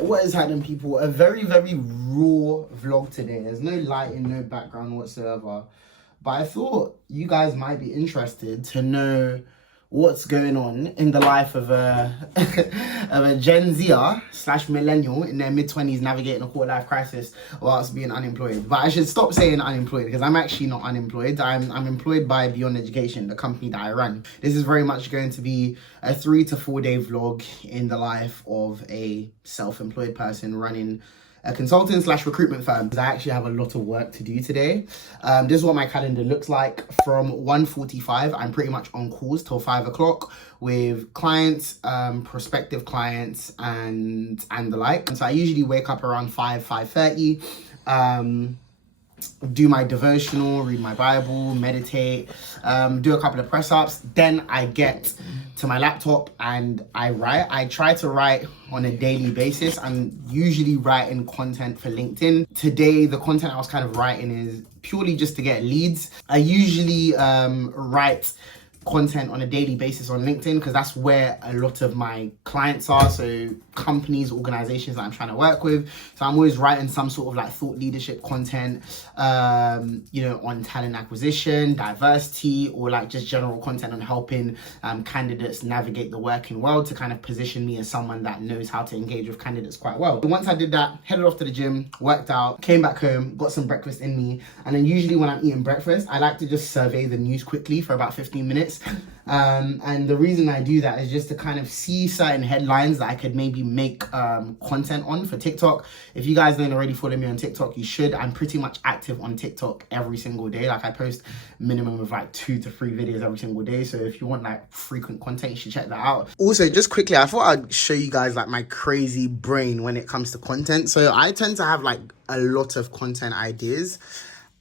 What is happening, people? A very, very raw vlog today. There's no lighting, no background whatsoever. But I thought you guys might be interested to know what's going on in the life of a of a Gen Zer / millennial in their mid-20s navigating a quarter-life crisis whilst being unemployed. But I should stop saying unemployed because I'm actually not unemployed. I'm employed by Beyond Education, the company that I run. This is very much going to be a 3 to 4 day vlog in the life of a self-employed person running a consulting / recruitment firm. I actually have a lot of work to do today. This is what my calendar looks like. From 1:45, I'm pretty much on calls till 5 o'clock with clients, prospective clients, and the like. And so I usually wake up around 5:30. Do my devotional, read my Bible, meditate, do a couple of press ups. Then I get to my laptop and I write. I try to write on a daily basis. I'm usually writing content for LinkedIn. Today, the content I was kind of writing is purely just to get leads. I usually write content on a daily basis on LinkedIn because that's where a lot of my clients are, so companies, organizations that I'm trying to work with. So I'm always writing some sort of like thought leadership content, on talent acquisition, diversity, or like just general content on helping candidates navigate the working world to kind of position me as someone that knows how to engage with candidates quite well. Once I did that, headed off to the gym, worked out, came back home, got some breakfast in me, and then usually when I'm eating breakfast, I like to just survey the news quickly for about 15 minutes. And the reason I do that is just to kind of see certain headlines that I could maybe make content on for TikTok. If you guys don't already follow me on TikTok, you should. I'm pretty much active on TikTok every single day. Like I post minimum of like 2 to 3 videos every single day. So if you want like frequent content, you should check that out. Also, just quickly, I thought I'd show you guys like my crazy brain when it comes to content. So I tend to have like a lot of content ideas,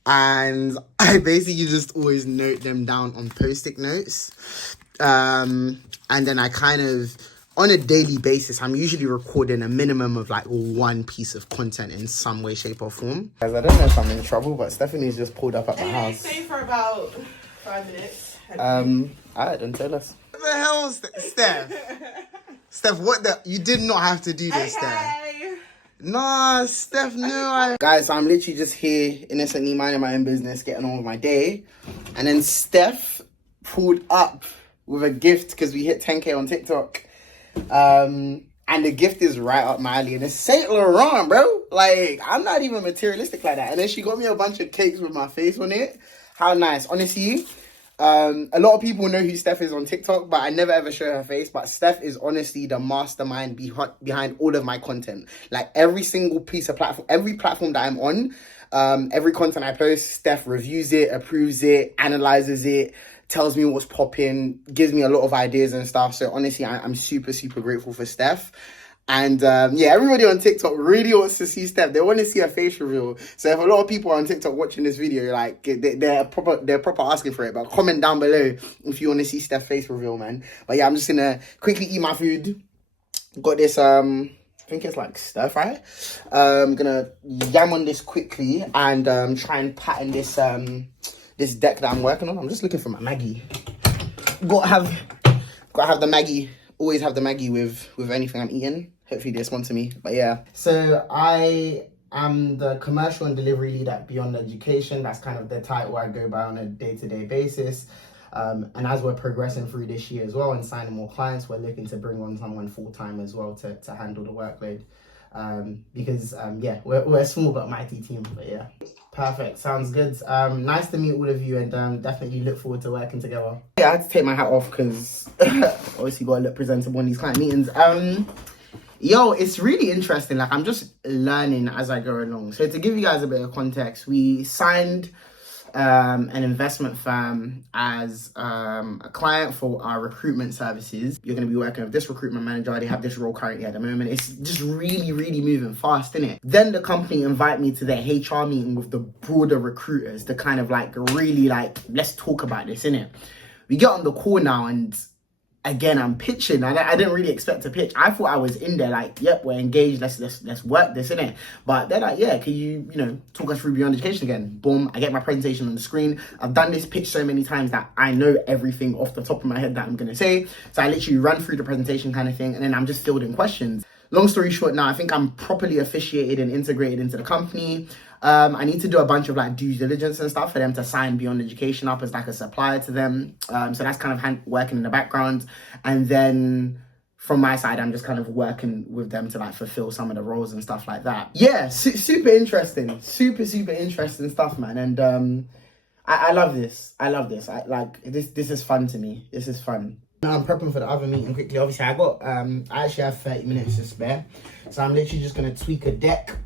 and I basically just always note them down on post-it notes. And then I kind of, on a daily basis, I'm usually recording a minimum of like one piece of content in some way, shape or form. Guys, I don't know if I'm in trouble, but Stephanie's just pulled up at my house. Stay for about 5 minutes. Alright, then tell us. What the hell, Steph? Steph, what the? You did not have to do this, Steph. Nah, Steph, no. Guys, so I'm literally just here, innocently minding my own business, getting on with my day. And then Steph pulled up with a gift because we hit 10K on TikTok. And the gift is right up my alley. And it's Saint Laurent, bro. Like, I'm not even materialistic like that. And then she got me a bunch of cakes with my face on it. How nice. Honestly, a lot of people know who Steph is on TikTok, but I never ever show her face. But Steph is honestly the mastermind behind all of my content. Like every single piece of platform, every platform that I'm on, every content I post, Steph reviews it, approves it, analyzes it, tells me what's popping, gives me a lot of ideas and stuff. So honestly, I'm super, super grateful for Steph. And everybody on TikTok really wants to see Steph. They want to see her face reveal. So if a lot of people are on TikTok watching this video, like they're proper asking for it. But comment down below if you want to see Steph's face reveal, man. But yeah, I'm just gonna quickly eat my food. Got this I think it's like stir fry. I'm gonna yam on this quickly and try and pattern this this deck that I'm working on. I'm just looking for my Maggie. Gotta have the Maggie. Always have the Maggie with anything I'm eating. Hopefully they sponsor me. But yeah. So I am the commercial and delivery lead at Beyond Education. That's kind of the title I go by on a day-to-day basis. And as we're progressing through this year as well and signing more clients, we're looking to bring on someone full-time as well to handle the workload. Because we're a small but mighty team. But yeah. Perfect. Sounds good. Nice to meet all of you, and definitely look forward to working together. Yeah, I had to take my hat off because obviously got to look presentable in these client meetings. It's really interesting. Like I'm just learning as I go along. So to give you guys a bit of context, we signed an investment firm as a client for our recruitment services. You're going to be working with this recruitment manager. They have this role currently at the moment. It's just really, really moving fast, isn't it? Then the company invite me to their HR meeting with the broader recruiters to kind of like really like, let's talk about this, innit? We get on the call now and again, I'm pitching. I didn't really expect to pitch. I thought I was in there like, yep, we're engaged. Let's work this, innit? But they're like, yeah, can you talk us through Beyond Education again? Boom, I get my presentation on the screen. I've done this pitch so many times that I know everything off the top of my head that I'm going to say. So I literally run through the presentation kind of thing, and then I'm just fielding questions. long story short, now I think I'm properly officiated and integrated into the company. I need to do a bunch of like due diligence and stuff for them to sign Beyond Education up as like a supplier to them. So that's kind of working in the background. And then from my side, I'm just kind of working with them to like fulfill some of the roles and stuff like that. Yeah, super interesting. Super interesting stuff, man. And I love this. I love this. I like this. This is fun to me. This is fun. Now I'm prepping for the other meeting quickly. Obviously, I actually have 30 minutes to spare. So I'm literally just going to tweak a deck.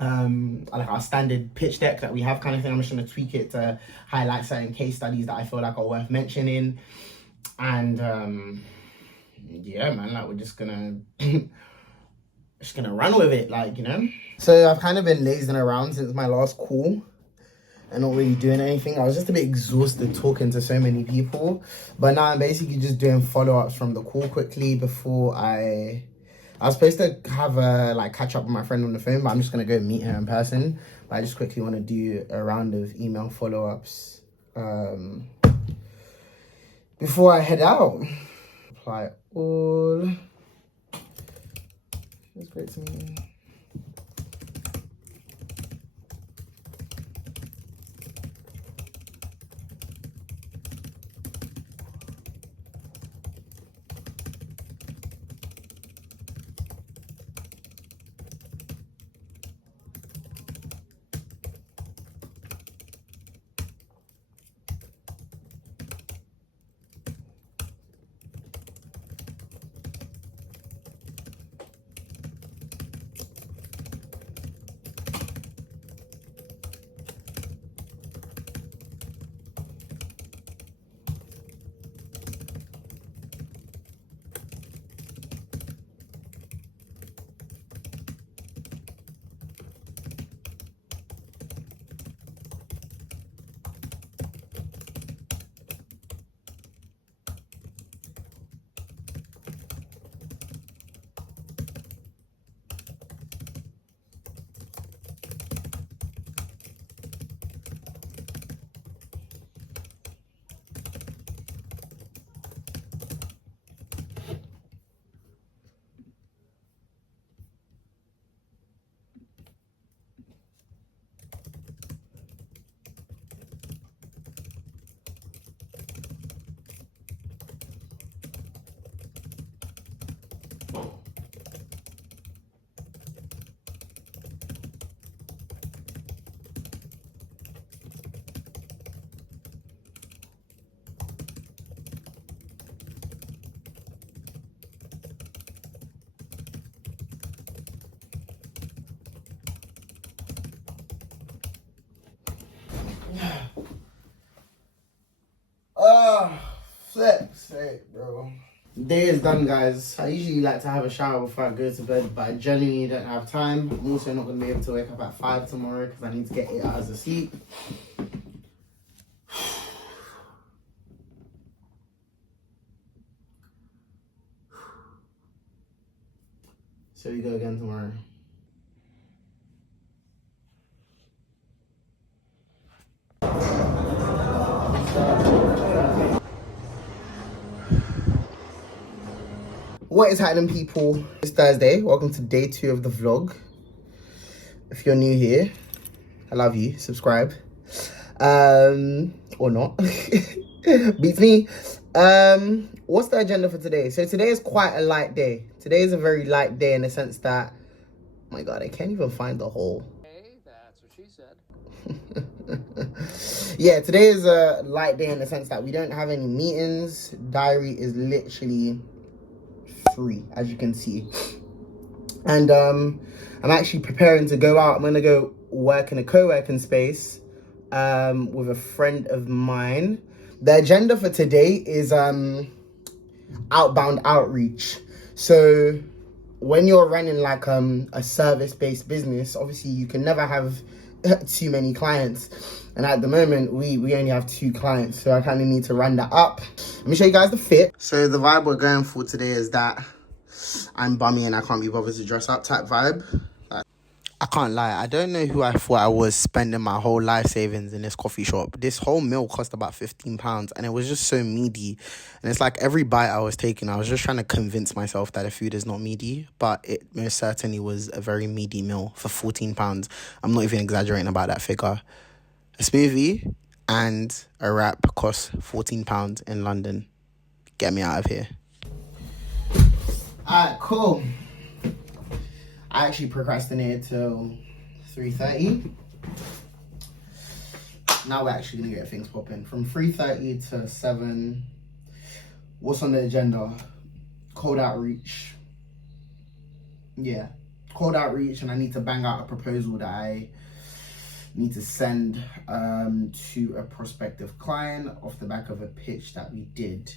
Like our standard pitch deck that we have kind of thing. I'm just going to tweak it to highlight certain case studies that I feel like are worth mentioning. And yeah, man, like we're just going to run with it, like, you know. So I've kind of been lazing around since my last call and not really doing anything. I was just a bit exhausted talking to so many people. But now I'm basically just doing follow-ups from the call quickly before I was supposed to have a like catch up with my friend on the phone, but I'm just gonna go meet her in person. But I just quickly want to do a round of email follow-ups before I head out. Apply all. It's great to meet you. Flip's sake, bro. Day is done, guys. I usually like to have a shower before I go to bed, but I genuinely don't have time. I'm also not going to be able to wake up at 5 tomorrow because I need to get 8 hours of sleep. So we go again tomorrow. What is happening, people? It's Thursday. Welcome to day 2 of the vlog. If you're new here, I love you. Subscribe. Or not. Beats me. What's the agenda for today? So today is quite a light day. Today is a very light day in the sense that, oh my God, I can't even find the hole. Hey, that's what she said. Yeah, today is a light day in the sense that we don't have any meetings. Diary is literally free, as you can see. And I'm actually preparing to go out. I'm gonna go work in a co-working space with a friend of mine. The agenda for today is outbound outreach. So when you're running like a service-based business, obviously you can never have too many clients, and at the moment we only have 2 clients, so I kind of need to run that up. Let me show you guys the fit. So the vibe we're going for today is that I'm bummy and I can't be bothered to dress up type vibe. Like, I can't lie, I don't know who I thought I was spending my whole life savings in this coffee shop. This whole meal cost about £15 and it was just so meaty. And it's like every bite I was taking, I was just trying to convince myself that the food is not meaty. But it most certainly was a very meaty meal for £14. I'm not even exaggerating about that figure. A smoothie and a wrap cost £14 in London. Get me out of here. Alright, cool. I actually procrastinated till 3:30. Now we're actually gonna get things popping. From 3:30 to 7. What's on the agenda? Cold outreach. Yeah, cold outreach, and I need to bang out a proposal that I need to send to a prospective client off the back of a pitch that we did.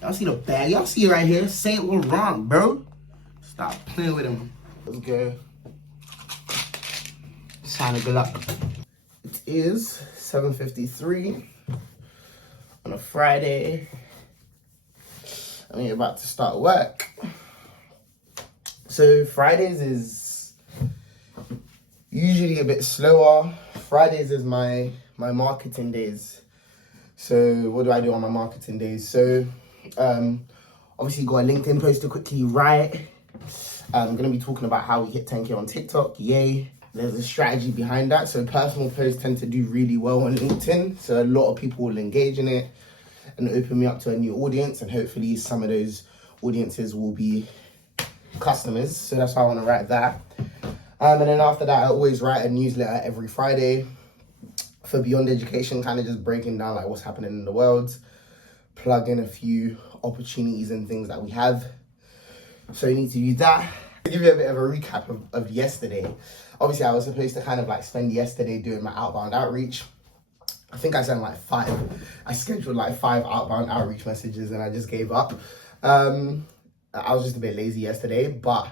Y'all see the bag? Y'all see it right here? Saint Laurent, bro. Stop playing with him. Let's go. Sign a good luck. It is 7:53 on a Friday. And we're about to start work. So Fridays is usually a bit slower. Fridays is my marketing days. So what do I do on my marketing days? So obviously got a LinkedIn post to quickly write. I'm going to be talking about how we hit 10K on TikTok. Yay. There's a strategy behind that. So personal posts tend to do really well on LinkedIn. So a lot of people will engage in it and open me up to a new audience. And hopefully some of those audiences will be customers. So that's why I want to write that. And then after that, I always write a newsletter every Friday for Beyond Education, kind of just breaking down like what's happening in the world, plug in a few opportunities and things that we have. So you need to use that. To give you a bit of a recap of yesterday. Obviously, I was supposed to kind of like spend yesterday doing my outbound outreach. I think I sent like 5. I scheduled like 5 outbound outreach messages and I just gave up. I was just a bit lazy yesterday, but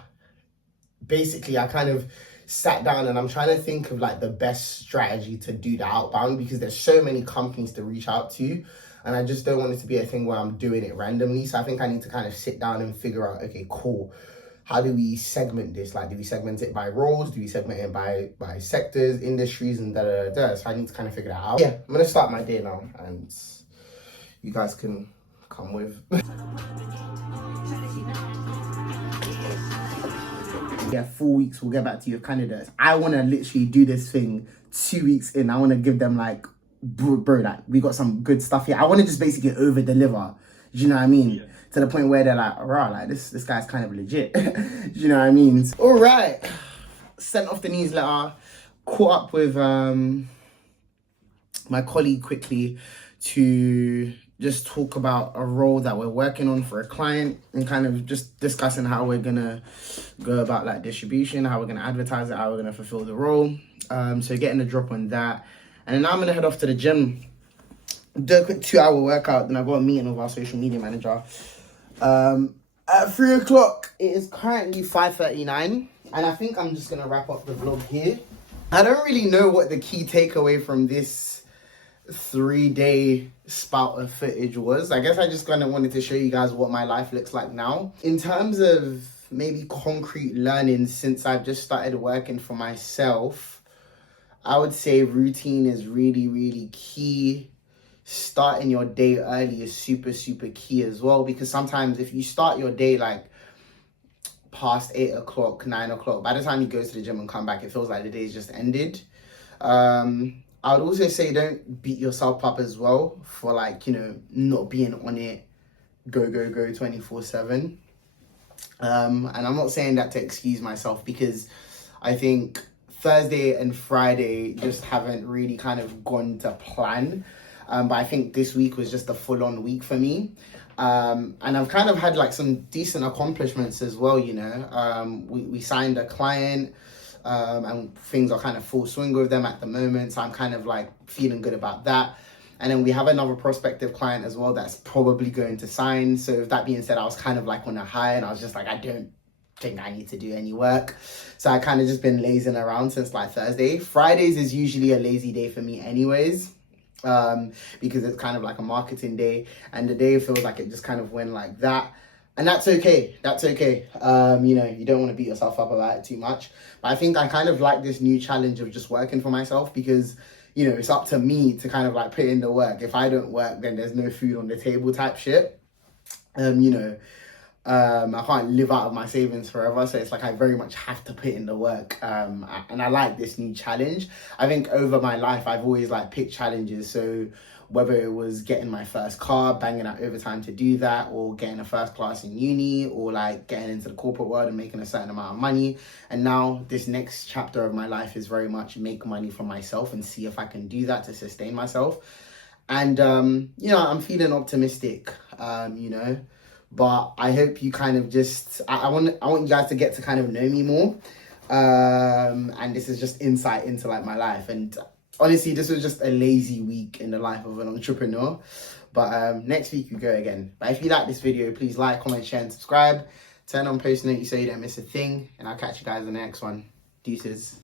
basically I kind of sat down and I'm trying to think of like the best strategy to do the outbound because there's so many companies to reach out to. And I just don't want it to be a thing where I'm doing it randomly. So I think I need to kind of sit down and figure out, okay, cool. How do we segment this? Like, do we segment it by roles? Do we segment it by sectors, industries, and da-da-da-da? So I need to kind of figure that out. Yeah, I'm going to start my day now. And you guys can come with. Yeah, 4 weeks, we'll get back to your candidates. I want to literally do this thing 2 weeks in. I want to give them like, bro, like we got some good stuff here. I want to just basically over deliver. Do you know what I mean? Yeah. To the point where they're like, rah, like this guy's kind of legit. Do you know what I mean? All right. Sent off the newsletter. Caught up with my colleague quickly to just talk about a role that we're working on for a client and kind of just discussing how we're gonna go about like distribution, how we're gonna advertise it, how we're gonna fulfill the role. So getting a drop on that. And then now I'm going to head off to the gym, do a quick 2-hour workout. Then I've got a meeting with our social media manager. At 3 o'clock, it is currently 5:39. And I think I'm just going to wrap up the vlog here. I don't really know what the key takeaway from this 3-day spout of footage was. I guess I just kind of wanted to show you guys what my life looks like now. In terms of maybe concrete learning since I've just started working for myself, I would say routine is really, really key. Starting your day early is super, super key as well. Because sometimes if you start your day like past 8 o'clock, 9 o'clock, by the time you go to the gym and come back, it feels like the day's just ended. I would also say don't beat yourself up as well for like, you know, not being on it, go 24/7. And I'm not saying that to excuse myself because I think Thursday and Friday just haven't really kind of gone to plan. But I think this week was just a full-on week for me. And I've kind of had like some decent accomplishments as well, you know. We signed a client and things are kind of full swing with them at the moment. So I'm kind of like feeling good about that. And then we have another prospective client as well that's probably going to sign. So with that being said, I was kind of like on a high and I was just like, I don't think I need to do any work. So I kind of just been lazing around since like Thursday. Fridays is usually a lazy day for me anyways, because it's kind of like a marketing day and the day feels like it just kind of went like that. And that's okay. That's okay. You know, you don't want to beat yourself up about it too much. But I think I kind of like this new challenge of just working for myself because, you know, it's up to me to kind of like put in the work. If I don't work, then there's no food on the table type shit. You know, I can't live out of my savings forever. So it's like I very much have to put in the work. And I like this new challenge. I think over my life, I've always like picked challenges. So whether it was getting my first car, banging out overtime to do that, or getting a first class in uni, or like getting into the corporate world and making a certain amount of money. And now this next chapter of my life is very much make money for myself and see if I can do that to sustain myself. And, you know, I'm feeling optimistic, you know, but I hope you kind of just, I want you guys to get to kind of know me more. And this is just insight into like my life. And honestly, this was just a lazy week in the life of an entrepreneur. But next week we go again. But if you like this video, please like, comment, share, and subscribe. Turn on post notifications so you don't miss a thing. And I'll catch you guys in the next one. Deuces.